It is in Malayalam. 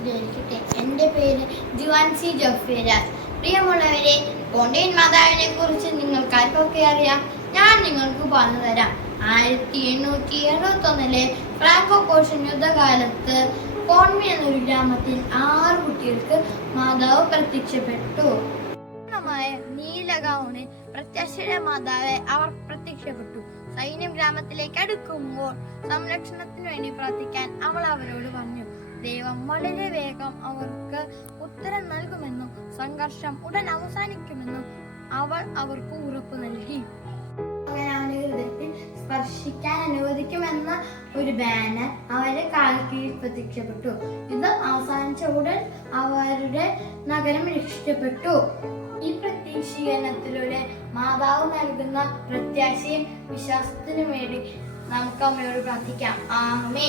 സ്തുതിയായിരിക്കട്ടെ എന്റെ പേര് ജുവാൻസി ജോഫിരാജ് പ്രിയമുള്ളവരെ കോണ്ടൈൻ മാതാവിനെ കുറിച്ച് നിങ്ങൾക്ക് ആർക്കൊക്കെ അറിയാം. ഞാൻ നിങ്ങൾക്ക് പറഞ്ഞു തരാം ആയിരത്തി എണ്ണൂറ്റി എഴുപത്തി ഒന്നിലെ ഫ്രാങ്കോ കോഷൻ യുദ്ധകാലത്ത് കോൺമി എന്നൊരു ഗ്രാമത്തിൽ ആറ് കുട്ടികൾക്ക് മാതാവ് പ്രത്യക്ഷപ്പെട്ടു. നീല ഗൗണിൽ പ്രത്യാശയുടെ മാതാവെ അവർ പ്രത്യക്ഷപ്പെട്ടു. സൈന്യം ഗ്രാമത്തിലേക്ക് അടുക്കുമ്പോൾ സംരക്ഷണത്തിന് വേണ്ടി പ്രാർത്ഥിക്കാൻ അവൾ അവരോട് പറഞ്ഞു. ദൈവം വളരെ വേഗം അവർക്ക് ഉത്തരം നൽകുമെന്നും സംഘർഷം ഉടൻ അവസാനിക്കുമെന്നും അവൾ അവർക്ക് ഉറപ്പ് നൽകി. സ്പർശിക്കാൻ അനുവദിക്കുമെന്ന ഒരു ബാനർ അവരെ കാൽ പ്രത്യക്ഷപ്പെട്ടു. ഇത് അവസാനിച്ച ഉടൻ അവരുടെ നഗരം രക്ഷിക്കപ്പെട്ടു. ഈ പ്രത്യക്ഷീകരണത്തിലൂടെ മാതാവ് നൽകുന്ന പ്രത്യാശയും വിശ്വാസത്തിനും വേണ്ടി നമുക്ക് അമ്മയോട് പ്രാർത്ഥിക്കാം. ആമേ